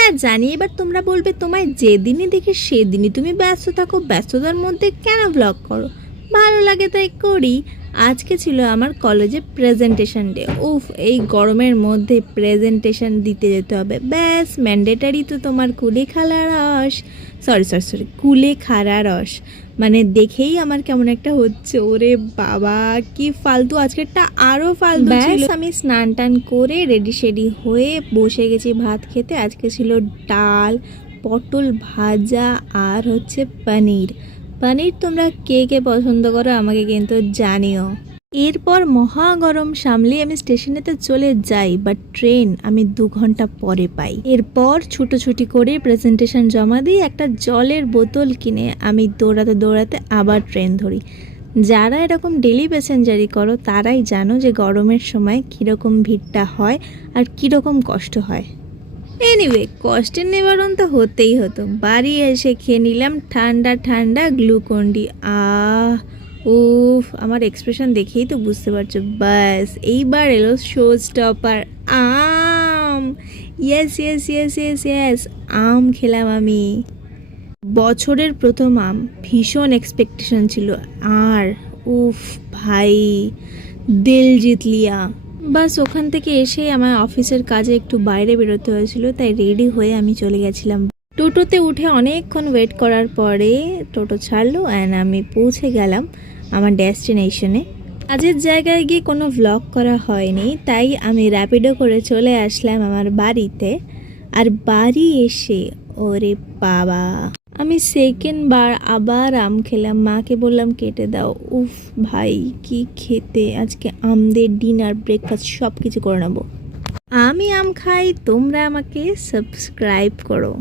হ্যাঁ জানি, এবার তোমরা বলবে তোমায় যেদিনই দেখি সেদিনই তুমি ব্যস্ত থাকো, ব্যস্ততার মধ্যে কেন ব্লগ করো। ভালো লাগে তাই করি। আজকে ছিল আমার কলেজে প্রেজেন্টেশন ডে। উফ, এই গরমের মধ্যে প্রেজেন্টেশন দিতে যেতে হবে, ব্যাস ম্যান্ডেটারি তো তোমার কুলেখাড়া রস, সরি কুলেখাড়া রস। মানে দেখেই আমার কেমন একটা হচ্ছে, ওরে বাবা কি ফালতু, আজকেরটা আরও ফালতু ছিল। আমি স্নান টান করে রেডি শেডি হয়ে বসে গেছি ভাত খেতে। আজকে ছিল ডাল, পটল ভাজা আর হচ্ছে পনির। পনির তোমরা কে কে পছন্দ করো আমাকে কিন্তু জানিও। এরপর মহা গরম সামলিয়ে আমি স্টেশনেতে চলে যাই, বাট ট্রেন আমি 2 ঘন্টা পরে পাই। এরপর ছুটোছুটি করে প্রেজেন্টেশন জমা দিয়ে একটা জলের বোতল কিনে আমি দৌড়াতে দৌড়াতে আবার ট্রেন ধরি। যারা এরকম ডেলি প্যাসেঞ্জারি করো তারাই জানো যে গরমের সময় কীরকম ভিড়টা হয় আর কীরকম কষ্ট হয়। এনিওয়ে, কষ্টের নিবারণ তো হতেই হতো। বাড়ি এসে খেয়ে নিলাম ঠান্ডা ঠান্ডা গ্লুকন্ডি। উফ, আমার এক্সপ্রেশন দেখেই তো বুঝতে পারছো। বাস এইবার এলো শো স্টপার, আম। Yes yes yes yes yes, আম খেলাম আমি। বছরের প্রথম আম, ভীষণ এক্সপেকটেশন ছিল। আর উফ ভাই, দিল জিত লিয়া। বাস ওখান থেকে এসেই আমার অফিসের কাজে একটু বাইরে বেরোতে হয়েছিল, তাই রেডি হয়ে আমি চলে গেছিলাম। টোটোতে উঠে অনেকক্ষণ ওয়েট করার পরে টোটো ছাড়লো অ্যান্ড আমি পৌঁছে গেলাম আমার ডেস্টিনেশনে। কাজের জায়গায় গিয়ে কোনো ভ্লগ করা হয়নি, তাই আমি র্যাপিডো করে চলে আসলাম আমার বাড়িতে। আর বাড়ি এসে ওরে বাবা, আমি সেকেন্ড বার আবার আম খেলাম। মাকে বললাম কেটে দাও। উফ ভাই কি খেতে, আজকে আমদের ডিনার ব্রেকফাস্ট সব কিছু করে নেবো। আমি আম খাই, তোমরা আমাকে সাবস্ক্রাইব করো।